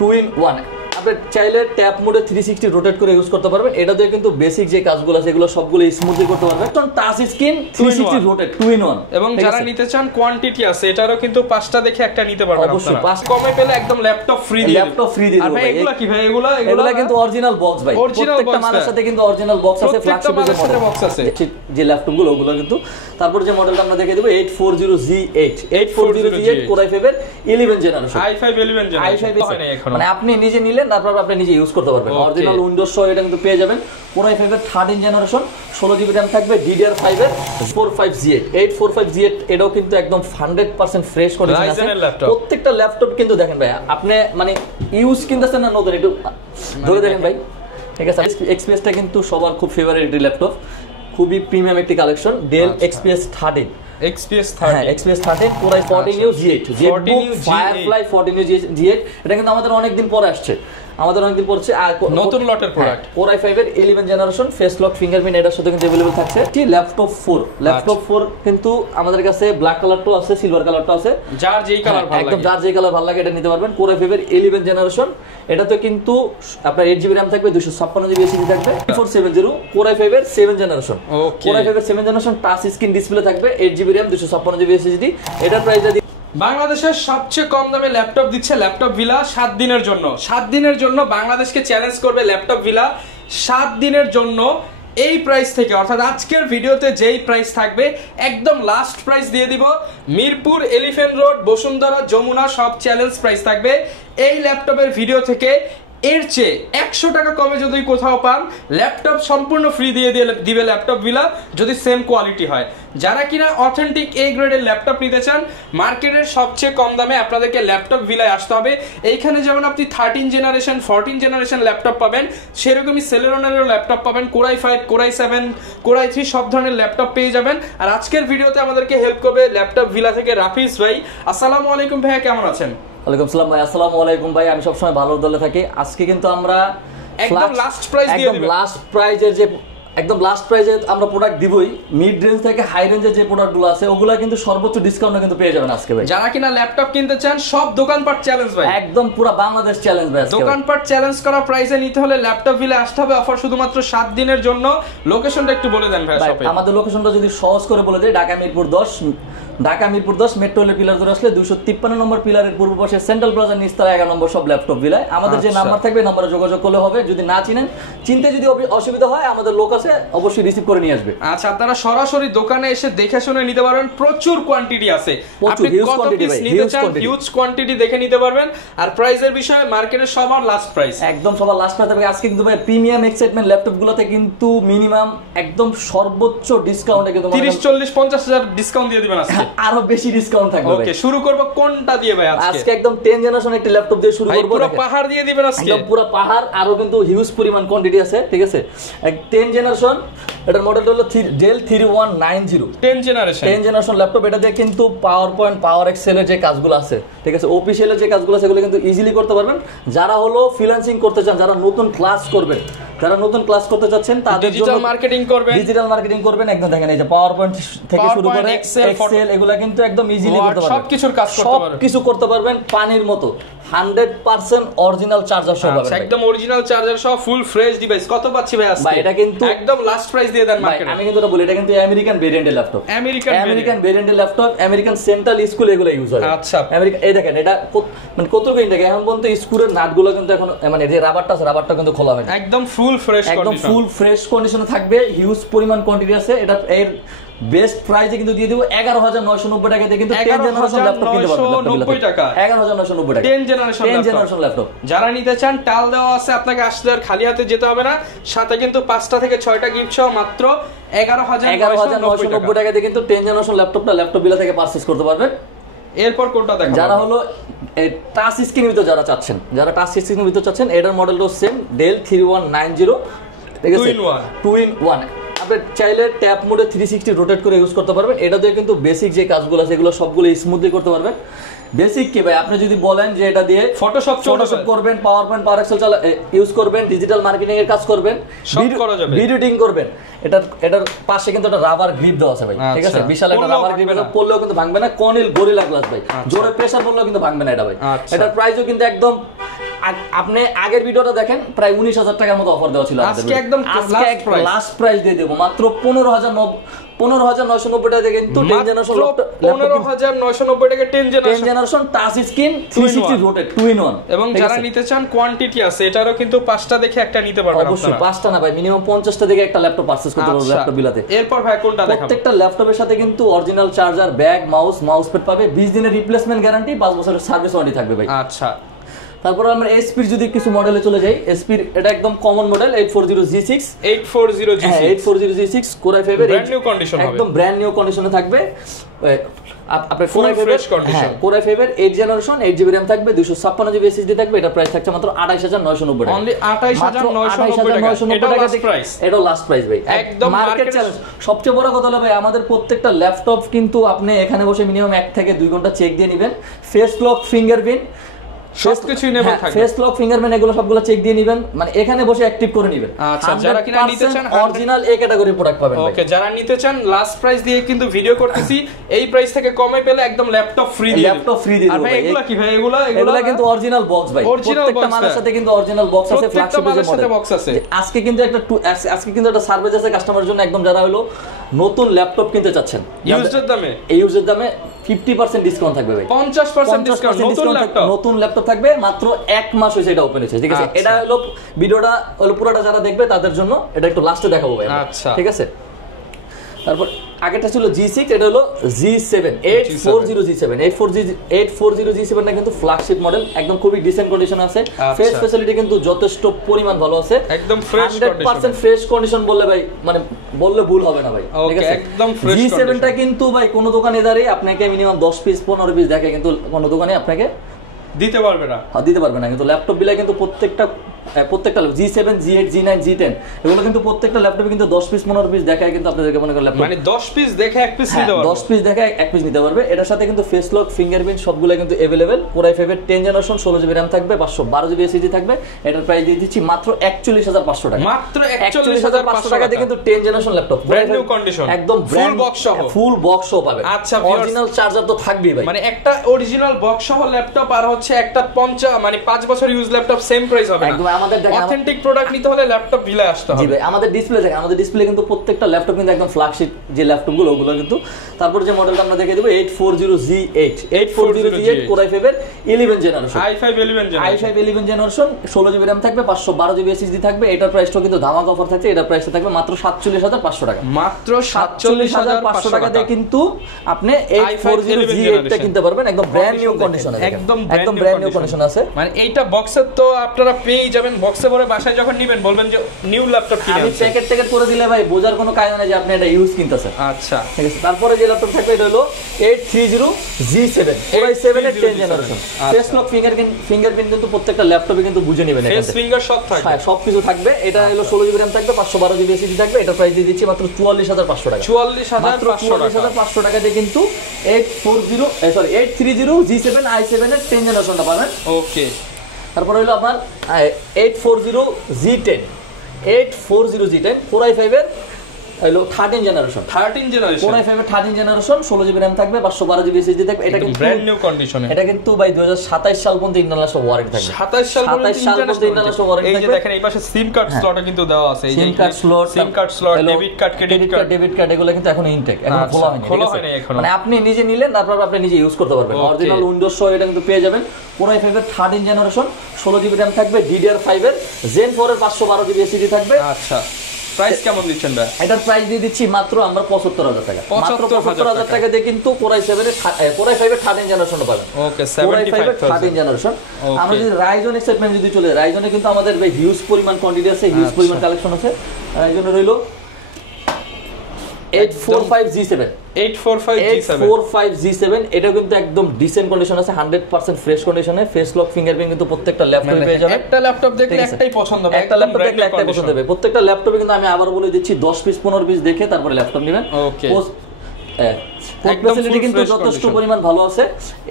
Two in one. আপনি চাইলে tap মোডে 360 রোটেট করে ইউজ করতে পারবেন। এটা দিয়ে কিন্তু বেসিক যে কাজগুলো আছে এগুলো সবগুলো স্মুথলি করতে পারবেন। কারণ টাচ স্ক্রিন 360 রোটেট 2 in 1। এবং যারা নিতে চান কোয়ান্টিটি আছে, এটারও কিন্তু 5টা দেখে একটা নিতে পারবেন অবশ্যই। আপনারা। কমে পেলে একদম ল্যাপটপ ফ্রি দিয়ে দিবেন। ল্যাপটপ ফ্রি দিয়ে দিবেন। আর ভাই এগুলা কি ভাই? এগুলা কিন্তু অরিজিনাল বক্স ভাই। প্রত্যেকটা মালের সাথে কিন্তু অরিজিনাল বক্স আছে, ফ্ল্যাগশিপের সাথে বক্স আছে। যে ল্যাপটপগুলো ওগুলো কিন্তু। তারপর যে মডেলটা আমরা দেখিয়ে দেব 840G8 840G8 Core i5 এর 11 জেনারেশন। i5 11 জেনারেশন হয় না এখন। মানে আপনি নিজে নিলেন, তারপর আপনি নিজে ইউজ করতে পারবেন। অরিজিনাল উইন্ডোজ সহ এটা কিন্তু পেয়ে যাবেন। Core i5 এর 13 জেনারেশন, 16GB RAM থাকবে, DDR5 এর 45G8 845G8 এটাও কিন্তু একদম 100% ফ্রেশ কন্ডিশন আছে। প্রত্যেকটা ল্যাপটপ কিন্তু দেখেন ভাই, আপনি মানে ইউজ কিনতেছেন না নতুন, একটু ধরে দেখেন ভাই, ঠিক আছে। XPS-টা কিন্তু সবার খুব ফেভারিট ল্যাপটপ, খুবই প্রিমিয়াম একটি collection. Dell XPS 13 XPS 13 Core i14U G8 Firefly 14U G8 এটা কিন্তু আমাদের অনেক দিন পরে আসছে, নতুন লটের প্রোডাক্ট। Core i5 এর 11 জেনারেশন, ফেস লক, ফিঙ্গারপ্রিন্ট এটার সাথে কিন্তু अवेलेबल থাকছে। ল্যাপটপ 4 কিন্তু আমাদের কাছে ব্ল্যাক কালারটাও আছে, সিলভার কালারটাও আছে, যার যেই কালার ভালো লাগে, একদম যার যেই কালার ভালো লাগে এটা নিতে পারবেন। Core i5 এর 11 জেনারেশন, এটাতে কিন্তু আপনার 8GB RAM থাকবে, 256GB SSD থাকবে। 470 Core i5 এর 7 জেনারেশন, Core i5 এর 7 জেনারেশন টাচ স্ক্রিন ডিসপ্লে থাকবে, 8GB RAM 256GB SSD। এটার প্রাইস বাংলাদেশের সবচেয়ে কম দামে ল্যাপটপ দিচ্ছে ল্যাপটপ ভিলা 7 দিনের জন্য। 7 দিনের জন্য বাংলাদেশকে চ্যালেঞ্জ করবে ল্যাপটপ ভিলা। 7 দিনের জন্য এই প্রাইস থেকে, অর্থাৎ আজকের ভিডিওতে যেই প্রাইস থাকবে একদম লাস্ট প্রাইস দিয়ে দিব। মিরপুর, এলিফ্যান্ট রোড, বসুন্ধরা, যমুনা সব চ্যালেঞ্জ প্রাইস থাকবে এই ল্যাপটপের ভিডিও থেকে। এর চেয়ে 100 টাকা কমে যদি কোথাও পান, ল্যাপটপ সম্পূর্ণ ফ্রি দিয়ে দিবে ল্যাপটপ ভিলা, যদি সেম কোয়ালিটি হয়। যারা কিনা অথেন্টিক এই গ্রেডের ল্যাপটপ নিতে চান, মার্কেটের সবচেয়ে কম দামে আপনাদেরকে ল্যাপটপ ভিলায় আসতে হবে। এইখানে যেমন আপনি 13 জেনারেশন 14 জেনারেশন ল্যাপটপ পাবেন, সেরকমই সেলেরনেরও ল্যাপটপ পাবেন। Core i5, Core i7, Core i3 সব ধরনের ল্যাপটপ পেয়ে যাবেন। আর আজকের ভিডিওতে আমাদেরকে হেল্প করবে ল্যাপটপ ভিলা থেকে রাফিজ ভাই। আসসালামু আলাইকুম ভাইয়া, কেমন আছেন? ওয়ালাইকুম আসসালাম ভাই। আসসালামু আলাইকুম ভাই, আমি সবসময় ভালো দলে থাকি। আজকে কিন্তু আমরা একদম লাস্ট প্রাইস দিয়ে দিবেন। একদম লাস্ট প্রাইজে আমরা প্রোডাক্ট দিবই। মিড রেঞ্জ থেকে হাই রেঞ্জে যে প্রোডাক্টগুলো আছে ওগুলো কিন্তু সর্বোচ্চ ডিসকাউন্টে কিন্তু পেয়ে যাবেন আজকে ভাই। যারা কিনা ল্যাপটপ কিনতে চান, সব দোকানপাট চ্যালেঞ্জ ভাই, একদম পুরো বাংলাদেশ চ্যালেঞ্জ ভাই। দোকানপাট চ্যালেঞ্জ করা প্রাইসে নিতে হলে ল্যাপটপ ভিলে আসতে হবে। অফার শুধুমাত্র 7 দিনের জন্য। লোকেশনটা একটু বলে দেন ভাই। আমাদের লোকেশনটা যদি সহজ করে বলে দেই, ঢাকা মিরপুর 10 মেট্রো রেলের পিলার ধরে আসলে 253 নম্বর পিলারের পূর্ব পাশে সেন্ট্রাল প্লাজার নিচতলা 11 নম্বর সব ল্যাপটপ ভিলায়। আমাদের যে নাম্বার থাকবে নম্বরে যোগাযোগ করলে হবে। যদি না চিনতে যদি অসুবিধা হয়, আমাদের লোক আছে, অবশ্যই রিসিভ করে নিয়ে আসবে। আচ্ছা, আপনারা সরাসরি দোকানে এসে দেখে শুনে নিতে পারবেন। প্রচুর কোয়ান্টিটি আছে, আপনি কত পিস নিতে চান হিউজ কোয়ান্টিটি দেখে নিতে পারবেন। আর প্রাইসের বিষয়ে মার্কেটের সবার লাস্ট প্রাইস, একদম সবার লাস্ট প্রাইস হবে। আজকে কিন্তু ভাই প্রিমিয়াম এক্সাইটমেন্ট ল্যাপটপগুলোতে কিন্তু মিনিমাম একদম সর্বোচ্চ ডিসকাউন্টে কিন্তু 30, 40, 50 হাজার ডিসকাউন্ট দিয়ে দিবেন আজকে। আরো বেশি ডিসকাউন্ট থাকবে। ওকে, শুরু করব কোনটা দিয়ে ভাই? আজকে একদম 10 জেনারেশন একটা ল্যাপটপ দিয়ে শুরু করব। পুরো পাহাড় দিয়ে দিবেন আজকে, একদম পুরো পাহাড়। আরো কিন্তু হিউজ পরিমাণ কোয়ান্টিটি আছে, ঠিক আছে। 10 জেনারেশন, এটার মডেলটা হলো Dell 3190 10 জেনারেশন ল্যাপটপ। এটা দিয়ে কিন্তু পাওয়ার পয়েন্ট, পাওয়ার এক্সেল এর যে কাজগুলো আছে, ঠিক আছে, অফিশিয়াল এর যে কাজগুলো আছে সেগুলো কিন্তু ইজিলি করতে পারবেন। যারা হলো ফ্রিল্যান্সিং করতে চান, যারা নতুন ক্লাস করতে চাচ্ছেন, তাদের জন্য ডিজিটাল মার্কেটিং করবেন। একদম দেখেন এই যে পাওয়ার পয়েন্ট থেকে শুরু করে এক্সেল এগুলা কিন্তু একদম ইজিলি করতে পারবেন। সবকিছু করতে পারবেন পানির মতো। 100% অরিজিনাল চার্জার সহ পাবেন, একদম অরিজিনাল চার্জার সহ ফুল ফ্রেশ ডিভাইস। কত পাচ্ছি ভাই আজকে? এটা কিন্তু একদম লাস্ট প্রাইস দিয়ে দেন মার্কেটে। আমি কিন্তু এটা বলি, এটা কিন্তু আমেরিকান ভেরিয়েন্টের ল্যাপটপ, আমেরিকান সেন্ট্রাল স্কুল এগুলো ইউজ হয়। আচ্ছা, আমেরিকা এই দেখেন এটা মানে কতটুকু ইনটেক। এখন পর্যন্ত স্ক্রুর নাটগুলো কিন্তু এখন মানে যে রাবারটা আছে, রাবারটা কিন্তু খোলা হয়, একদম ফুল ফ্রেশ কন্ডিশনে থাকবে। হিউজ পরিমাণ কোয়ান্টিটি আছে। এটা এর বেস্ট প্রাইসে কিন্তু দিয়ে দেব 11990 টাকা দিয়ে। কিন্তু 10 জেনারেশন ল্যাপটপ কিনতে পারবেন 11990 টাকা, 11990 টাকা 10 জেনারেশন ল্যাপটপ। যারা নিতে চান, টাল দেওয়া আছে, আপনাকে আসলে আর খালি হাতে যেতে হবে না। সাথে কিন্তু 5টা থেকে 6টা গিফট সহ মাত্র 11990 টাকা দিয়ে কিন্তু 10 জেনারেশন ল্যাপটপ বিলা থেকে পারচেজ করতে পারবেন। এরপর কোনটা দেখেন? যারা হলো টাচ স্ক্রিনের ভিতর যারা টাচ স্ক্রিনের ভিতর চাচ্ছেন, এটার মডেলটা সেম Dell 3190, ঠিক আছে, 2 in 1। আপনি চাইলে ট্যাপ মোডে 360 রোটেট করে ইউজ করতে পারবেন। এটা দিয়ে কিন্তু বেসিক যে কাজগুলো আছে এগুলো সবগুলো স্মুথলি করতে পারবেন। বেসিক কি ভাই, আপনি যদি বলেন যে এটা দিয়ে ফটোশপ করবেন, পাওয়ার পয়েন্ট, পাওয়ার এক্সেল ইউজ করবেন, ডিজিটাল মার্কেটিং এর কাজ করবেন, ভিডিও এডিটিং করবেন, এটার পাশে কিন্তু একটা রাবার গ্রিপ দেওয়া আছে ভাই, ঠিক আছে, বিশাল একটা রাবার গ্রিপ। এটা পড়লেও কিন্তু ভাঙবে না। কর্নিল গরিলা গ্লাস ভাই, জোরে প্রেসার পড়লেও কিন্তু ভাঙবে না এটা ভাই। এটার প্রাইসও কিন্তু একদম আপনি আগের ভিডিওটা দেখেন, প্রায় 19,000 টাকার মতো অফার দেওয়া ছিল। আজকে একদম লাস্ট প্রাইস দিয়ে দেবো মাত্র 15,990 টাকা দিয়ে, কিন্তু 10 জেনারেশন 15,990 টাকা 10 generation touch screen 360 rotate 2 in 1। এবং যারা নিতে চান কোয়ান্টিটি আছে, এটারও কিন্তু 5টা দেখে একটা নিতে পারবেন আপনারা। অবশ্যই 5টা না ভাই, মিনিমাম 50টা দেখে একটা ল্যাপটপ পারচেজ করতে পারবেন ল্যাপটপ বিলাতে। এরপর ভাই কোনটা দেখাবো? প্রত্যেকটা ল্যাপটপের সাথে কিন্তু original charger, bag, mouse pad পাবে, 20 দিনের রিপ্লেসমেন্ট গ্যারান্টি, 5 বছরের সার্ভিস ওয়ারেন্টি থাকবে ভাই। আচ্ছা, তারপর আমরা এসপির যদি কিছু মডেলে চলে যাই, এসপির এটা একদম common model 840G6 840G6 core i5 এর ব্র্যান্ড নিউ কন্ডিশন হবে, একদম ব্র্যান্ড নিউ কন্ডিশনে থাকবে। আপনার কোর i5 এর কোর i5 এর 8 জেনারেশন 8GB RAM থাকবে, 256GB SSD থাকবে। এটা প্রাইস থাকছে মাত্র 28,990 টাকা, অনলি 28,990 টাকা। এটা লাস্ট প্রাইস, এটা লাস্ট প্রাইস ভাই, একদম মার্কেট চ্যালেঞ্জ। সবচেয়ে বড় কথা হলো ভাই, আমাদের প্রত্যেকটা ল্যাপটপ কিন্তু আপনি এখানে বসে মিনিমাম 1 থেকে 2 ঘন্টা চেক দিয়ে নেবেন। ফেস লক, ফিঙ্গারপ্রিন্ট সবকিছু নেবেন থাকবে, ফেস লক, ফিঙ্গারপ্রিন্ট এগুলো সবগুলো চেক দিয়ে নেবেন, মানে এখানে বসে অ্যাক্টিভ করে নেবেন। আচ্ছা, যারা কিনা নিতে চান অরিজিনাল এ ক্যাটাগরি প্রোডাক্ট পাবেন ভাই। ওকে, যারা নিতে চান লাস্ট প্রাইস দিয়ে কিন্তু ভিডিও করতেছি, এই প্রাইস থেকে কমে পেলে একদম ল্যাপটপ ফ্রি দিয়ে দিই। আর ভাই এগুলা কি ভাই? এগুলা কিন্তু অরিজিনাল বক্স ভাই, প্রত্যেকটা মালের সাথে কিন্তু অরিজিনাল বক্স আছে, ফ্ল্যাগশিপ মডেল বক্স আছে। আজকে কিন্তু একটা সার্ভিস আছে কাস্টমারের জন্য, একদম যারা হলো নতুন ল্যাপটপ কিনতে চাচ্ছেন ইউজের দামে 50% ডিসকাউন্ট থাকবে ভাই, 50% ডিসকাউন্ট। নতুন ল্যাপটপ থাকবে, মাত্র 1 মাস হয়েছে এটা ওপেন হয়েছে, ঠিক আছে? এটা হলো ভিডিওটা হলো পুরোটা যারা দেখবে তাদের জন্য, এটা একটু লাস্টে দেখাবো ভাই, ঠিক আছে? তারপর আগেরটা ছিল G6, এটা হলো G7 840G7 না কিন্তু ফ্ল্যাগশিপ মডেল, একদম খুবই ডিসেন্ট কন্ডিশন আছে। ফেস ফ্যাসিলিটি কিন্তু যথেষ্ট পরিমাণ ভালো আছে, একদম ফ্রেশ কন্ডিশন, 100% ফ্রেশ কন্ডিশন বললে ভাই, মানে বললে ভুল হবে না ভাই, ঠিক আছে? একদম ফ্রেশ কন্ডিশন। G7টা কিন্তু ভাই কোন দোকানে দাঁড়িয়ে আপনাকে মিনিমাম 10 পিস 15 পিস দেখে, কিন্তু কোন দোকানে আপনাকে দিতে পারবে না, কিন্তু ল্যাপটপ বিলে কিন্তু প্রত্যেকটা G7 G8 G9 G10 এগুলো কিন্তু প্রত্যেকটা ল্যাপটপে কিন্তু 10 পিস 15 পিস দেখায়, কিন্তু আপনাদেরকে মনে করেন ল্যাপটপ মানে 10 পিস দেখে 1 পিস নিতে পারবে, 10 পিস দেখে 1 পিস নিতে পারবে। এটার সাথে কিন্তু ফেস লক, ফিঙ্গারপ্রিন্ট সবগুলো কিন্তু अवेलेबल। কোর i5 এর 10 জেনারেশন 16GB RAM থাকবে, 512GB SSD থাকবে। এটার প্রাইস দিয়ে দিচ্ছি মাত্র 41,500 টাকা, মাত্র 41,500 টাকা দিয়ে কিন্তু 10 generation laptop brand new condition, একদম ফুল বক্স সহ পাবে। আচ্ছা, অরিজিনাল চার্জার তো থাকবেই ভাই, মানে একটা অরিজিনাল বক্স সহ ল্যাপটপ আর হচ্ছে একটা 5 বছর ইউজ ল্যাপটপ সেম প্রাইস হবে না। একদম আমাদের অথেন্টিক প্রোডাক্ট নিতে হলে ল্যাপটপ ভিলায় আসতে হবে। জি ভাই, আমাদের ডিসপ্লে কিন্তু প্রত্যেকটা ল্যাপটপ কিন্তু একদম ফ্ল্যাগশিপ যে ল্যাপটপগুলো ওগুলো কিন্তু। তারপর যে মডেলটা আমরা দেখিয়ে দেব 840G8 কোর i5 এর 11 generation, i5 11 generation 16GB RAM থাকবে, 512GB SSD থাকবে। এটার প্রাইসটা কিন্তু ধামাকা অফার থাকছে, এটার প্রাইসটা থাকবে মাত্র 47,500 টাকা, মাত্র 47,500 টাকা দিয়ে কিন্তু আপনি 840G8টা কিনতে পারবেন, একদম ব্র্যান্ড নিউ কন্ডিশনে, একদম ব্র্যান্ড নিউ কন্ডিশন আছে। মানে এইটা বক্সের তো আপনারা পেয়ে যাবেন, বক্সে ভরে বাসায় যখন নেবেন বলবেন যে নিউ ল্যাপটপ কিনে আমি প্যাকেট করে দিলে ভাই বোঝার কোনো কায়দা নেই যে আপনি এটা ইউজ কিনতেছেন। আচ্ছা, ঠিক আছে। তারপরে যে ল্যাপটপ থাকবে এটা হলো 830G7 কোর i7 এর 10 জেনারেশন। ফেস লক, ফিঙ্গারপ্রিন্ট কিন্তু প্রত্যেকটা ল্যাপটপে কিন্তু বুঝে নেবেন, ফেস ফিঙ্গার সব থাকবে, হ্যাঁ সব কিছু থাকবে। এটা হলো 16GB RAM থাকবে, 512GB SSD থাকবে। এটা প্রাইস দিয়ে দিচ্ছি মাত্র 44,500 টাকা, 44,500 টাকা দিয়ে কিন্তু 830G7 i7 এর 10 জেনারেশনটা পাবেন। ওকে, তারপর হলো আপনার 840G10 কোর i5 এর হলো 13 জেনারেশন কোর i5 এর 13 জেনারেশন 16GB RAM থাকবে, 512GB SSD থাকবে। এটা কিন্তু ব্র্যান্ড নিউ কন্ডিশনে, এটা কিন্তু ভাই 2027 সাল পর্যন্ত ইন্টারন্যাশনাল ওয়ারেন্টি থাকবে, 27 সাল পর্যন্ত ইন্টারন্যাশনাল ওয়ারেন্টি থাকবে। এই যে দেখেন এই পাশে সিম কার্ড স্লটও কিন্তু দেওয়া আছে, এই যে সিম card slot, debit card, credit card এগুলো কিন্তু এখন ইনটেক, এখন খোলা হয়নি, মানে আপনি নিজে নিলেন, তারপর আপনি নিজে ইউজ করতে পারবেন। অরিজিনাল উইন্ডোজ সহ এটা কিন্তু পেয়ে যাবেন। কোর i5 এর 13 জেনারেশন 16GB RAM থাকবে, DDR5 এর Zen 4 এর 512GB SSD থাকবে। আচ্ছা, প্রাইস কেমন দিচ্ছেন ভাই? এটার প্রাইস দিয়ে দিচ্ছি মাত্র আমরা 75,000 টাকা, মাত্র 75,000 টাকা দিয়ে কিন্তু কোর i5 এর 13 জেনারেশন পাবেন। ওকে, 13 জেনারেশন। আমরা যদি রাইজনের সেগমেন্ট যদি চলে, রাইজনে কিন্তু আমাদের ভাই হিউজ পরিমাণ কোয়ান্টিটি আছে, হিউজ পরিমাণ কালেকশন আছে। রাইজনে রইলো 845G7 এটা কিন্তু একদম ডিসেন্ট কন্ডিশন আছে, 100% ফ্রেশ কন্ডিশনে। ফেস লক, ফিঙ্গারপ্রিন্ট কিন্তু প্রত্যেকটা ল্যাপটপে পেয়ে যাবেন। একটা ল্যাপটপ দেখলে একটাই পছন্দ হবে, একটা ল্যাপটপ দেখলে একটাই পছন্দ হবে। প্রত্যেকটা ল্যাপটপে কিন্তু আমি আবার বলে দিচ্ছি 10 পিস 15 পিস দেখে তারপরে ল্যাপটপ নেবেন। ওকে, ফ্যাসিলিটি কিন্তু যথেষ্ট পরিমাণ ভালো আছে।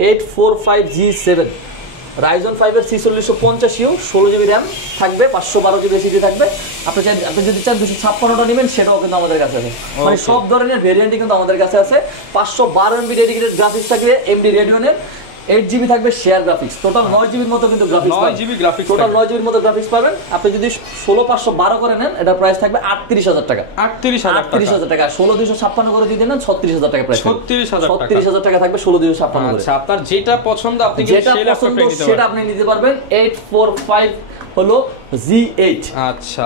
845G7 Ryzen 5 এর 4650 16GB RAM থাকবে, 512GB SSD থাকবে। আপনি যদি চান 256টা নেবেন সেটাও কিন্তু আমাদের কাছে আছে, মানে সব ধরনের ভেরিয়েন্টই কিন্তু আমাদের কাছে আছে। 512MB ডেডিকেটেড গ্রাফিক্স থাকবে, AMD Radeon এর 8GB থাকবে শেয়ার গ্রাফিক্স, টোটাল 9GBর মতো কিন্তু গ্রাফিক্স 9GB গ্রাফিক্স, টোটাল 9GBর মতো গ্রাফিক্স পাবেন। আপনি যদি 16512 করে নেন এটা প্রাইস থাকবে 38000 টাকা, 38000 টাকা। 16256 করে যদি নেন 36000 টাকা প্রাইস, 36000 টাকা থাকবে 16256 করে। আচ্ছা, আপনার যেটা পছন্দ আপনি যেটা পছন্দ সেটা আপনি নিতে পারবেন। 845 হলো G8। আচ্ছা,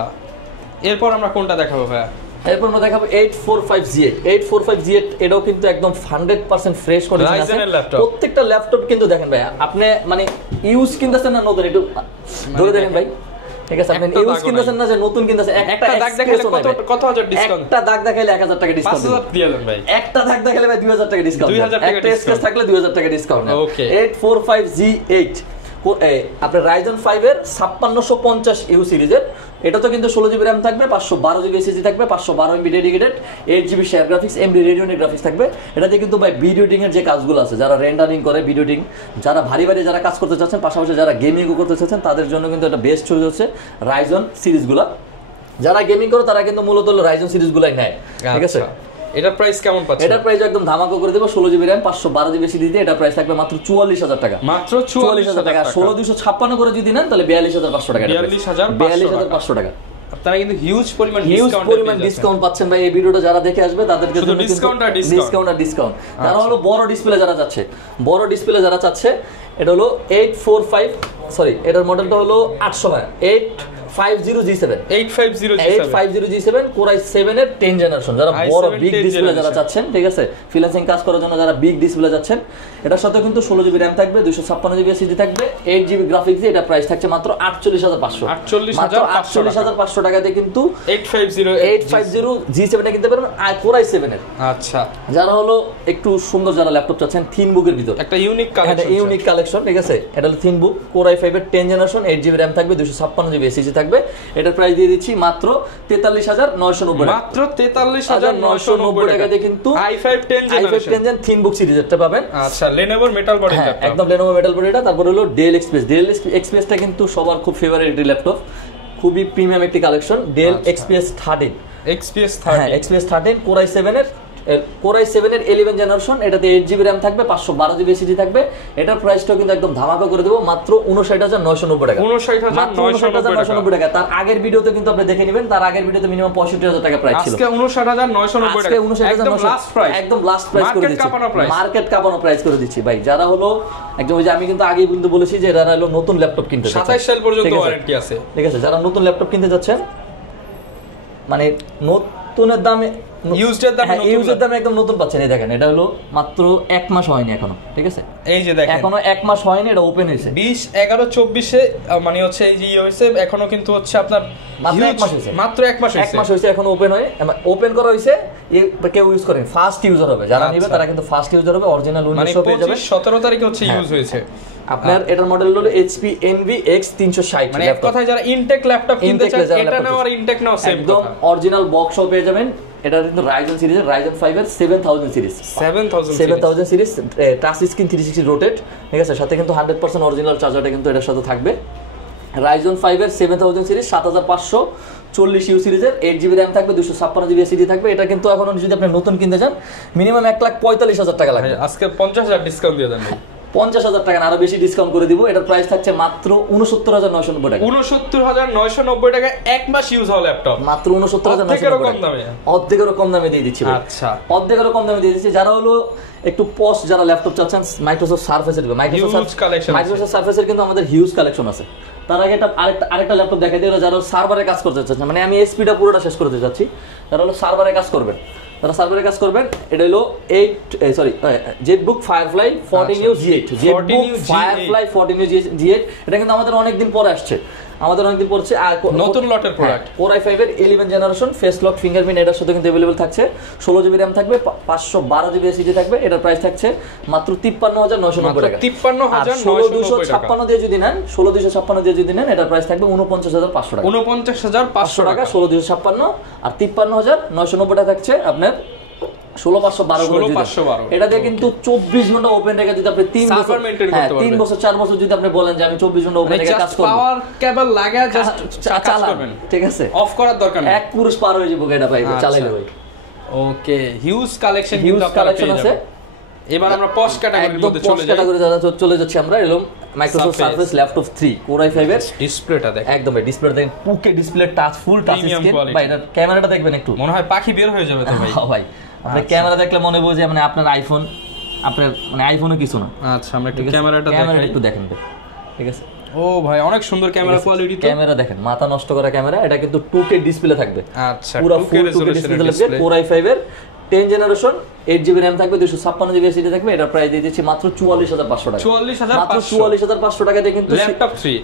এরপর আমরা কোনটা দেখাবো ভাইয়া? এরপর আমরা দেখাবো 845 G8 এটাও কিন্তু একদম 100% ফ্রেশ কন্ডিশন আছে। প্রত্যেকটা ল্যাপটপ কিন্তু দেখেন ভাই, আপনি মানে ইউজ কিনতেছেন না নতুন, একটু ধরে দেখেন ভাই, ঠিক আছে? আপনি ইউজ কিনতেছেন না যে নতুন কিনতেছেন। একটা দাগ দেখাইলে কত হাজার ডিসকাউন্ট? একটা দাগ দেখাইলে 1000 টাকা ডিসকাউন্ট, 5000 দিয়ে দেন ভাই। একটা দাগ দেখাইলে ভাই 2000 টাকা ডিসকাউন্ট, 2000 টাকা একটা স্কেচ থাকলে 2000 টাকা ডিসকাউন্ট। ওকে, 845 G8 আপনার Ryzen 5 এর 5650U সিরিজের, এটা তো কিন্তু 16GB RAM থাকবে, 512GB SSD থাকবে, 512MB dedicated, 8GB share graphics, MD Radeon graphics থাকবে। এটাতে কিন্তু ভাই ভিডিও এডিটিং এর যে কাজগুলো আছে, যারা রেন্ডারিং করে ভিডিও এডিটিং, যারা ভারী যারা কাজ করতে চাচ্ছেন, পাশাপাশি যারা গেমিংও করতে চাচ্ছেন, তাদের জন্য কিন্তু এটা বেস্ট চয়েস হচ্ছে Ryzen সিরিজগুলো। যারা গেমিং করে তারা কিন্তু মূলত Ryzen সিরিজগুলাই নেয়, ঠিক আছে? এটা প্রাইস কেমন পাচ্ছেন? এটা প্রাইস একদম ধামাকা করে দেব। 16GB RAM 512GB SSD দিয়ে এটা প্রাইস থাকবে মাত্র 44000 টাকা, মাত্র 44000 টাকা। 16256 করে যদি নেন তাহলে 42500 টাকা, 42500 টাকা। আপনারা কিন্তু হিউজ পরিমাণ ডিসকাউন্ট পাচ্ছেন ভাই। এই ভিডিওটা যারা দেখে আসবে তাদের জন্য ডিসকাউন্ট আর ডিসকাউন্ট। তারা হলো বড় ডিসপ্লে যারা চাচ্ছে, এটা হলো 845 সরি এটার মডেলটা হলো 800 ভাই, 850G7 Core i7 এর 10 জেনারেশন। যারা বড় বিগ ডিসপ্লে যারা চাচ্ছেন, ঠিক আছে, ফ্রিল্যান্সিং কাজ করার জন্য যারা বিগ ডিসপ্লে যাচ্ছেন, এটার সাথে কিন্তু 16GB RAM থাকবে, 256GB SSD থাকবে, 8GB গ্রাফিক্স দিয়ে এটা প্রাইস থাকছে মাত্র 48500 টাকা দিয়ে কিন্তু 850G7 টা কিনতে পারবেন Core i7 এর। আচ্ছা, যারা হলো একটু সুন্দর যারা ল্যাপটপ চাচ্ছেন থিন বুকের ভিতর, একটা ইউনিক কালেকশন, ঠিক আছে, এটা হলো থিন বুক Core i5 এর 10 জেনারেশন, 8GB RAM থাকবে, 256GB SSD থাকবে। এটার প্রাইস দিয়ে দিচ্ছি মাত্র 43990 টাকা, মাত্র 43990 টাকা দিয়ে কিন্তু i5 10 জেনারেশন থিন বুক সিরিজটা পাবেন। আচ্ছা, Lenovo মেটাল বডি ল্যাপটপ, একদম Lenovo মেটাল বডিটা। তারপর হলো Dell XPSটা কিন্তু সবার খুব ফেভারিট একটি ল্যাপটপ, খুবই প্রিমিয়াম একটি collection. Dell XPS 13 XPS 13 Core i7 এর 11 জেনারেশন, এটাতে 8GB RAM থাকবে, 512GB SSD থাকবে। এটার প্রাইসটাও কিন্তু একদম ধামাকা করে দেব, মাত্র 59990 টাকা, 59990 টাকা। তার আগের ভিডিওতে কিন্তু আপনি দেখে নেবেন, তার আগের ভিডিওতে মিনিমাম 65000 টাকা প্রাইস ছিল, আজকে 59990 টাকা, একদম লাস্ট প্রাইস করে দিচ্ছি, মার্কেট কাঁপানো প্রাইস করে দিচ্ছি ভাই। যারা হলো একদম, ওই যে আমি কিন্তু আগেই কিন্তু বলেছি যে যারা হলো নতুন ল্যাপটপ কিনতে চাচ্ছেন, 27 সাল পর্যন্ত ওয়ারেন্টি আছে, ঠিক আছে, যারা নতুন ল্যাপটপ কিনতে যাচ্ছেন, মানে নতুনের দামে ইউজের দামে একদম নতুন পাচ্ছেন। এই দেখেন, এটা হলো মাত্র 1 মাস হয়নি এখনো, ঠিক আছে, এই যে দেখেন এখনো 1 মাস হয়নি, এটা ওপেন হয়েছে 20/11/24 মানে হচ্ছে এই যে হইছে, এখনো কিন্তু হচ্ছে আপনার মাত্র 1 মাস হয়েছে, মাত্র 1 মাস হয়েছে এখনো ওপেন করা হয়েছে। কেউ ইউজ করেন, ফার্স্ট ইউজার হবে, যারা নিবে তারা কিন্তু ফার্স্ট ইউজার হবে, অরিজিনাল 1900 পেয়ে যাবে। 17 তারিখে হচ্ছে ইউজ হয়েছে। আপনার এটার মডেল হলো HP Envy X360, মানে এক কথায় যারা ইনটেক ল্যাপটপ কিনতে চান, এটা নাও আর ইনটেক নাও সেম, একদম অরিজিনাল বক্স সহ পেয়ে যাবেন। এটা কিন্তু Ryzen সিরিজের Ryzen 5 এর 7000 series, 7000 series, touch screen 360 rotate, ঠিক আছে, সাথে কিন্তু 100% অরিজিনাল চার্জারটা কিন্তু এটার সাথে থাকবে। Ryzen 5 এর 7000 সিরিজ, 7540U সিরিজের, 8GB RAM থাকবে, 256GB SSD থাকবে। এটা কিন্তু এখন যদি আপনি নতুন কিনতে চান মিনিমাম 1,45,000 টাকা লাগবে। আজকে 50000 ডিসকাউন্ট দিয়ে দেন, 50000 টাকা আরো বেশি ডিসকাউন্ট করে দিব। এটার প্রাইস থাকছে মাত্র 69990 টাকা, 69990 টাকা, 1 মাস ইউজ হলো ল্যাপটপ, মাত্র 69990 টাকা, অর্ধেকেরও কম দামে দিয়ে দিচ্ছি। আচ্ছা, অর্ধেকেরও কম দামে দিয়ে দিচ্ছি। যারা হলো একটু পস্ট যারা ল্যাপটপ চাচ্ছেন, মাইক্রোসফট সারফেসের কিন্তু আমাদের হিউজ কালেকশন আছে। তার আগে আরেকটা ল্যাপটপ দেখাই দিই, যারা সার্ভারে কাজ করতে চাচ্ছেন, মানে আমি এসপিটা পুরোটা শেষ করতে চাচ্ছি, যারা হলো সার্ভারে কাজ করবেন, এটা হলো জেটবুক ফায়ারফ্লাই 14U G8, এটা কিন্তু আমাদের অনেকদিন পরে আসছে, নতুন লটের প্রোডাক্ট। Core i5 এর 11 জেনারেশন, ফেস লক ফিঙ্গারপ্রিন্ট এটার সাথে কিন্তু अवेलेबल থাকছে, 16GB RAM থাকবে, 512GB SSD থাকবে। এটার প্রাইস থাকছে মাত্র 53990 টাকা, 53956 দিয়ে যদি নেন, 16256 দিয়ে যদি নেন, এটার প্রাইস থাকবে 49500 টাকা, 49500 টাকা, 16256 আর 53990 টাকা থাকছে আপনার 16512। এটাতে কিন্তু 24 ঘন্টা ওপেন রেখে যদি আপনি 3 বছর 4 বছর যদি আপনি বলেন যে আমি 24 ঘন্টা ওপেন রেখে কাজ করব, পাওয়ার কেবল লাগা জাস্ট কাজ করবেন, ঠিক আছে, অফ করার দরকার নেই, এক পুরুষ পার হয়ে যাবে এটা ভাই চালাইলে ভাই। ওকে, হিউজ কালেকশন আছে। এবার আমরা পশ ক্যাটাগরির মধ্যে পশ ক্যাটাগরি চলে যাচ্ছি আমরা। এরকম Microsoft surface laptop 3 Core i5 এর ডিসপ্লেটা দেখেন, একদম ডিসপ্লে দেখেন 2K ডিসপ্লে টাচ ফুল টাচ স্ক্রিন ভাই। এটার ক্যামেরাটা দেখবেন একটু, মনে হয় পাখি বের হয়ে যাবে তো ভাই। ভাই আপনি ক্যামেরা দেখলে মনে হবে যে মানে আপনার আইফোন, আপনার মানে আইফোনও কিছু না। আচ্ছা আমরা একটু ক্যামেরাটা একটু দেখেন, ঠিক আছে। ও ভাই অনেক সুন্দর ক্যামেরা কোয়ালিটি, তো ক্যামেরা দেখেন, মাথা নষ্ট করা ক্যামেরা। এটা কিন্তু 2K ডিসপ্লে থাকবে, আচ্ছা পুরো 2K ডিসপ্লে থাকবে। Core i5 এর 10 জেনারেশন 8GB RAM থাকবে, 256GB SSD থাকবে। এটা প্রাইস দিয়ে দিচ্ছি মাত্র 44500 টাকা। 44500 টাকা দিয়ে কিন্তু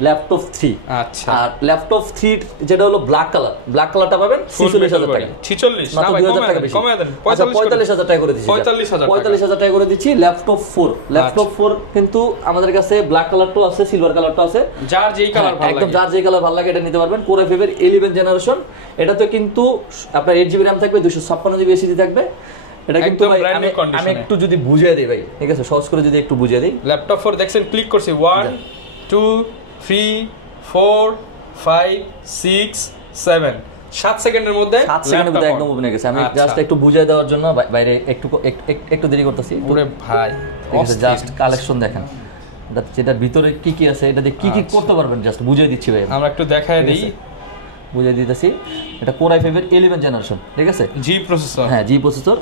ল্যাপটপ 3। আচ্ছা আর ল্যাপটপ 3 যেটা হলো ব্ল্যাক কালারটা পাবেন 46000 টাকা। 46 না ভাই, কমায় দেন 45000 টাকা করে দিচ্ছি। 45000 টাকা করে দিচ্ছি। ল্যাপটপ 4 কিন্তু আমাদের কাছে ব্ল্যাক কালারটাও আছে, সিলভার কালারটাও আছে, যার যেই কালার ভালো লাগে, একদম যার যেই কালার ভালো লাগে এটা নিতে পারবেন। Core i5 এর 11 জেনারেশন, এটাতে কিন্তু আপনার 8GB RAM থাকবে, 256GB SSD থাকবে। এটা কিন্তু ভাই আমি একটু যদি বুঝিয়ে দেই ভাই, ঠিক আছে, সহজ করে যদি একটু বুঝিয়ে দেই। ল্যাপটপ 4 দেখছেন, ক্লিক করছি 1 2 3 4 5 6 7 7 সেকেন্ডের মধ্যে 7 সেকেন্ডের মধ্যে একদম ওপেন হয়ে গেছে। আমি জাস্ট একটু বুঝিয়ে দেওয়ার জন্য বাইরে একটু দেরি করতেছি। ওরে ভাই জাস্ট কালেকশন দেখেন, যেটা ভিতরে কি কি আছে, এটা দিয়ে কি কি করতে পারবেন জাস্ট বুঝিয়ে দিচ্ছি ভাই। আমরা একটু দেখায় দিই, বুঝিয়ে দিতেছি। এটা Core i5 এর 11 জেনারেশন, ঠিক আছে, জি প্রসেসর। হ্যাঁ জি প্রসেসর।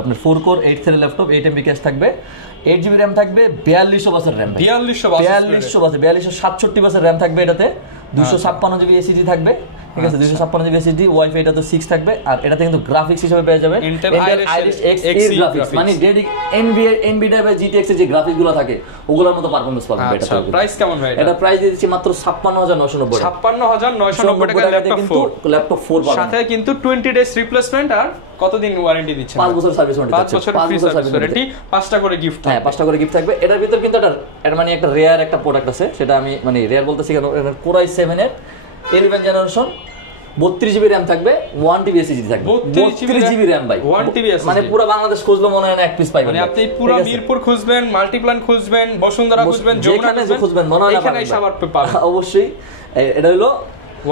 আপনার 4 core 8 thread laptop, 8 MB cash থাকবে, 8GB RAM থাকবে, 4200 বাসের RAM, 4267 বাসের RAM থাকবে এটাতে, 256GB SSD থাকবে, ঠিক আছে, 256GB SSD, ওয়াইফাই এটা তো 6 থাকবে। আর এটাতে কিন্তু গ্রাফিক্স হিসেবে পেয়ে যাবেন Intel Iris Xe গ্রাফিক্স, মানে NVIDIA বা GTX এর যে গ্রাফিক্স গুলো থাকে ওগুলোর মতো পারফরম্যান্স পাবেন। আচ্ছা প্রাইস কেমন ভাই? এটা প্রাইস দিয়ে দিচ্ছি মাত্র 56990 56990 টাকা ল্যাপটপ 4 পাবেন। সাথে কিন্তু 20 ডেজ রিপ্লেসমেন্ট আর কতদিন ওয়ারেন্টি দিচ্ছেন? 5 বছর সার্ভিস ওয়ারেন্টি, 5 বছর ফ্রি সার্ভিস ওয়ারেন্টি, 5টা করে গিফট। হ্যাঁ 5টা করে গিফট থাকবে। এটার ভিতর কিন্তু এটা মানে একটা রেয়ার একটা প্রোডাক্ট আছে, সেটা আমি মানে রেয়ার বলতেছি কারণ Core i7 এর 11 জেনারেশন 32GB RAM থাকবে, 1TB SSD থাকবে। 32GB RAM ভাই, 1TB SSD, মানে পুরো বাংলাদেশ খুঁজলে মনে হয় না এক পিস পাইবেন। মানে আপনি পুরো মিরপুর খুঁজবেন, মাল্টিপ্ল্যান খুঁজবেন, বসুন্ধরা খুঁজবেন, যমুনা খুঁজবেন, মনে হয় না এখানে সবার পাবেন অবশ্যই। এটা হলো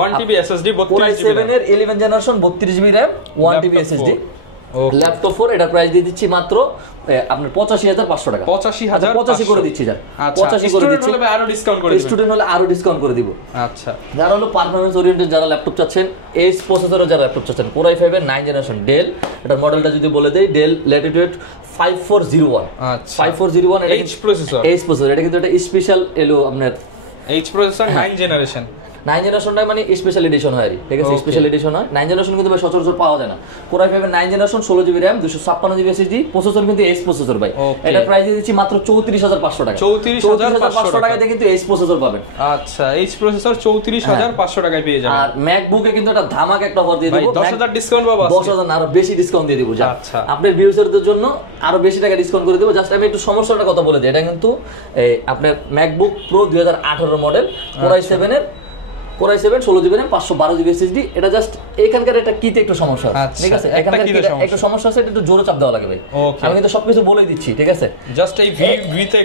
1TB SSD, Core i7 এর 11 generation 32GB RAM, 1TB SSD laptop 4। এটা প্রাইস দিয়ে দিচ্ছি মাত্র আপনার 85500 টাকা। 85 করে দিচ্ছি, যার 85 করে দিচ্ছি। স্টুডেন্ট হলে আরো ডিসকাউন্ট করে দিব, স্টুডেন্ট হলে আরো ডিসকাউন্ট করে দিব। আচ্ছা যারা হলো পারফরম্যান্স ওরিয়েন্টেড যারা ল্যাপটপ চাচ্ছেন, এজ প্রসেসরের যারা ল্যাপটপ চাচ্ছেন, Core i5 এর 9 জেনারেশন ডেল, এটার মডেলটা যদি বলে দেই, ডেল ল্যাটিটিউড 5401। আচ্ছা 5401 এটা এইচ প্রসেসর, এটা কিন্তু একটা স্পেশাল এলো আপনার এইচ প্রসেসর 9 জেনারেশন। 9 জেনারেশনটা মানে স্পেশাল এডিশন হয়, ঠিক আছে, স্পেশাল এডিশন হয়। 9 জেনারেশন কিন্তু ভাই সচরাচর পাওয়া যায় না। Core i5 এর 9 generation 16GB RAM, 256GB SSD, processor কিন্তু এইচ প্রসেসর ভাই। এটা প্রাইস দিচ্ছি মাত্র 34500 টাকা। 34500 টাকায় কিন্তু এইচ প্রসেসর পাবেন। আচ্ছা এইচ প্রসেসর 34500 টাকায় পেয়ে যাবেন। আর ম্যাকবুকে কিন্তু এটা ধামাকা একটা অফার দিয়ে দেব, 10000 ডিসকাউন্ট পাবো, 10000 না আরো বেশি ডিসকাউন্ট দিয়ে দেব। আচ্ছা আপনার ভিউয়ারদের জন্য আরো বেশি টাকা ডিসকাউন্ট করে দেব। জাস্ট আমি একটু সমস্যাটা কথা বলে দিই। এটা কিন্তু আপনার MacBook pro 2018 model, Core i7 16GB RAM, 512GB SSD। এটা জাস্ট এখানকার একটা কিতে একটু সমস্যা আছে, ঠিক আছে, এখানকার একটু সমস্যা আছে, একটু জোরে চাপ দেওয়া লাগে ভাই। আমি কিন্তু সবকিছু বলেই দিচ্ছি, ঠিক আছে, জাস্ট এই ভিতে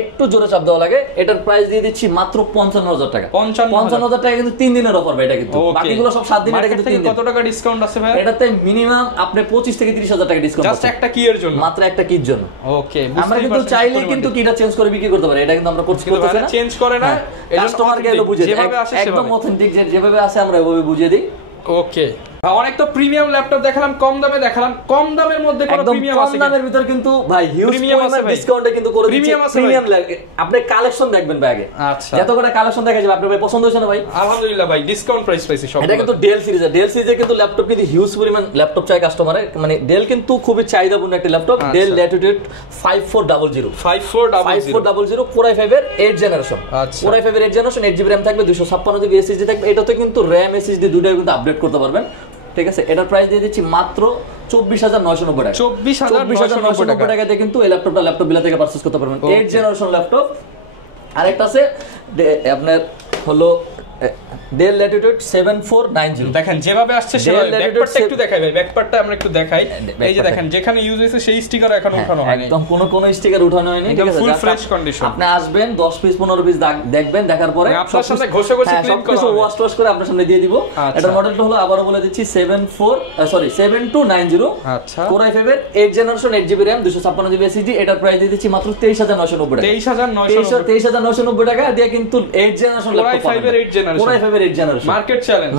একটু জোরে চাপ দেওয়া লাগে। এটার প্রাইস দিয়ে দিচ্ছি মাত্র 55000 টাকা। 55000 টাকা কিন্তু 3 দিনের অফার ভাই। এটা কিন্তু বাকিগুলো সব 7 দিন, এটা কিন্তু 3 দিন। কত টাকা ডিসকাউন্ট আছে ভাই এটাতে? মিনিমাম আপনি 25 থেকে 30000 টাকা ডিসকাউন্ট, জাস্ট একটা কি এর জন্য, মাত্র একটা কির জন্য। ওকে আমরা কিন্তু চাইলে কিন্তু কিটা চেঞ্জ করে বিক্রি করতে পারি, এটা কিন্তু আমরা করতেছি না, চেঞ্জ করে না। কাস্টমারকে এলো বুঝে একদম অথেন্টিক যেভাবে আছে আমরা ওইভাবে বুঝিয়ে দিই। ওকে অনেক তো প্রিমিয়াম ল্যাপটপ দেখালাম, কম দামে দেখালাম, কম দামের মধ্যে কোনো প্রিমিয়াম আছে? কম দামের ভিতর কিন্তু ভাই হিউজ পরিমাণ ডিসকাউন্টে কিন্তু করে দিচ্ছি। প্রিমিয়াম আপনি কালেকশন দেখবেন ভাই আগে। আচ্ছা যত করে কালেকশন দেখা যাবে আপনার ভাই পছন্দ হয়েছে না ভাই? আলহামদুলিল্লাহ ভাই ডিসকাউন্ট প্রাইস পাইছি সব। এটা কিন্তু ডেল সিরিজে কিন্তু ল্যাপটপ কিন্তু হিউজ পরিমাণ ল্যাপটপ চাই কাস্টমারের, মানে ডেল কিন্তু খুবই চাহিদাপূর্ণ একটা laptop. Del Latitude 5400 Core i5 এর 8 জেনারেশন। Core i5 এর 8 জেনারেশন, 8GB RAM থাকবে, 256GB SSD থাকবে। এটাতে কিন্তু RAM SSD দুটোই কিন্তু আপডেট করতে পারবেন, ঠিক আছে। এটার প্রাইস দিয়ে দিচ্ছি মাত্র 24990 টাকা। 24990 টাকাতে কিন্তু এই ল্যাপটপ বিলা থেকে পারচেজ করতে পারবেন। 8 জেনারেশন ল্যাপটপ। আরেকটা আছে আপনার হলো ডেল ল্যাটিটিউড 7490 দেখেন যেভাবে আসছে সেভাবে ব্যাকপার্টটা একটু দেখাই ভাই, ব্যাকপার্টটা আমরা একটু দেখাই। এই যে দেখেন যেখানে ইউজ হয়েছে সেই স্টিকার এখনো উঠানো হয়নি, একদম কোনো স্টিকার উঠানো হয়নি, ঠিক আছে, ফুল ফ্রেশ কন্ডিশন। আপনি আসবেন 10 পিস 15 পিস দেখবেন, দেখার পরে আপনার সামনে ঘষে ক্লিন করা হবে, ওয়াশ করে আপনার সামনে দিয়ে দিব। এটার মডেলটা হলো আবারো বলে দিচ্ছি 7290। আচ্ছা, Core i5 এর 8 generation 8GB RAM 256GB SSD। এটার প্রাইস দিয়ে দিচ্ছি মাত্র 23990 টাকা। 23990 টাকা দিয়ে কিন্তু 8 জেনারেশন ল্যাপটপ পাবেন। Core i5 এর 8 জেনারেশন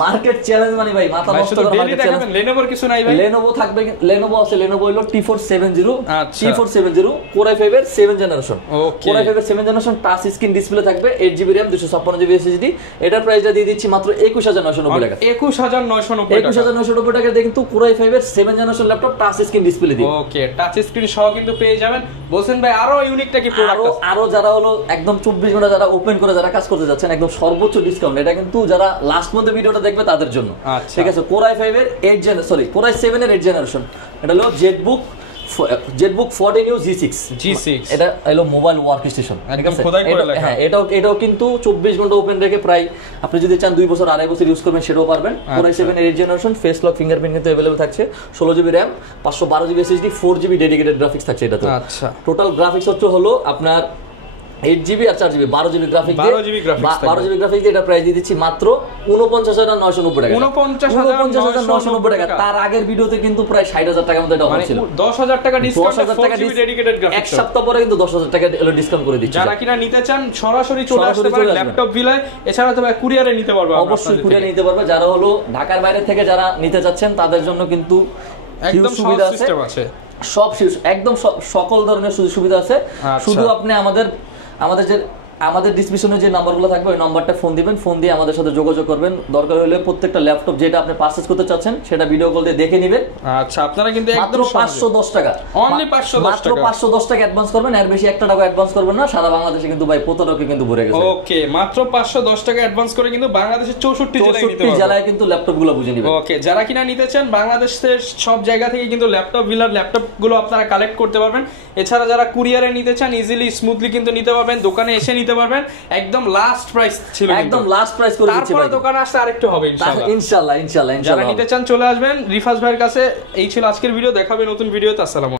মার্কেট চ্যালেঞ্জ মানে ভাই মাথা নষ্ট করা মার্কেট চ্যালেঞ্জ। Lenovo কিছু নাই ভাই? Lenovo থাকবে, Lenovo আছে, Lenovo হলো T470। আচ্ছা, T470 Core i5 এর 7 জেনারেশন। ওকে, Core i5 এর 7 জেনারেশন টাচ স্ক্রিন ডিসপ্লে থাকবে, 8GB RAM 256GB SSD। এটার প্রাইসটা দিয়ে দিচ্ছি মাত্র 21990 টাকা। 21990 টাকা দিয়ে কিন্তু Core i5 এর 7 generation laptop touch screen display দিই। ওকে, টাচ স্ক্রিন সহ কিন্তু পেয়ে যাবেন। বলছেন ভাই আরো ইউনিকটা কি প্রোডাক্ট আছে? আরো যারা হলো একদম 24 ঘন্টা যারা ওপেন করে যারা কাজ করতে যাচ্ছেন, একদম সর্বোচ্চ ডিসকাউন্ট। এটা কিন্তু যারা লাস্ট মধ্যে ভিডিওটা দেখবে তাদের জন্য, ঠিক আছে। Core i5 এর Core i7 এর 8 জেনারেশন। এটা হলো জেটবুক 14U G6। এটা হলো মোবাইল ওয়ার্ক স্টেশন, ঠিক আছে। হ্যাঁ, এটাও কিন্তু 24 ঘন্টা ওপেন রেখে প্রায় আপনি যদি চান 2 বছর 2.5 বছর ইউজ করবেন সেটাও পারবেন। Core i7 এর 8 জেনারেশন, ফেস লক ফিঙ্গারপ্রিন্ট কিন্তু अवेलेबल থাকছে, 16GB RAM 512GB SSD 4GB dedicated graphics থাকছে এটাতে। আচ্ছা, টোটাল গ্রাফিক্স হলো আপনার 8GB আর 4GB 12GB গ্রাফিক্স দিয়ে 12GB গ্রাফিক্স দিয়ে এটা প্রাইস দিয়ে দিচ্ছি মাত্র 49990 টাকা। 49990 টাকা। তার আগের ভিডিওতে কিন্তু প্রায় 60000 টাকার মতো এটা অফার ছিল। 10000 টাকা ডিসকাউন্ট, 4GB ডেডিকেটেড গ্রাফিক্স। এক সপ্তাহ পরে কিন্তু 10000 টাকা ডিসকাউন্ট করে দিচ্ছি। যারা কিনা নিতে চান সরাসরি চলে আসতে পারেন ল্যাপটপ ভিলায়। এছাড়া তো কুরিয়ারে নিতে পারবে, অবশ্যই কুরিয়ারে নিতে পারবে। যারা হলো ঢাকার বাইরে থেকে যারা নিতে চাচ্ছেন তাদের জন্য কিন্তু একদম সুবিধা আছে, সব একদম সকল ধরনের সুযোগ সুবিধা আছে। শুধু আপনি আমাদের ডিসক্রিপশনে যে নাম্বারগুলো থাকবে ওই নাম্বারটা ফোন দিবেন, ফোন দিয়ে আমাদের সাথে যোগাযোগ করবেন। দরকার হলে প্রত্যেকটা ল্যাপটপ যেটা আপনি পারচেজ করতে চাচ্ছেন সেটা ভিডিও কল দিয়ে দেখে নেবেন। আচ্ছা, আপনারা কিন্তু একদম 510 টাকা, অনলি 510 টাকা অ্যাডভান্স করবেন, এর বেশি 1 টাকা অ্যাডভান্স করবেন না। সারা বাংলাদেশে কিন্তু ভাই প্রতারকে কিন্তু ভরে গেছে। ওকে, মাত্র 510 টাকা অ্যাডভান্স করে কিন্তু বাংলাদেশের 64 জেলায় কিন্তু ল্যাপটপগুলো বুঝে নেবেন। ওকে, যারা কিনা নিতে চান বাংলাদেশের সব জায়গা থেকে কিন্তু ল্যাপটপগুলো আপনারা কালেক্ট করতে পারবেন। এছাড়া যারা কুরিয়ারে নিতে চান ইজিলি স্মুথলি কিন্তু নিতে পারবেন, দোকানে এসে নিতে পারবেন। একদম লাস্ট প্রাইস ছিল, একদম লাস্ট প্রাইস করে দিচ্ছি ভাই। তারপরে দোকানে আসলে আরেকটু হবে ইনশাআল্লাহ। ইনশাআল্লাহ যারা নিতে চান চলে আসবেন রিফাজ ভাইয়ের কাছে। এই ছিল আজকের ভিডিও, দেখাবে নতুন ভিডিওতে। আসসালামু আলাইকুম।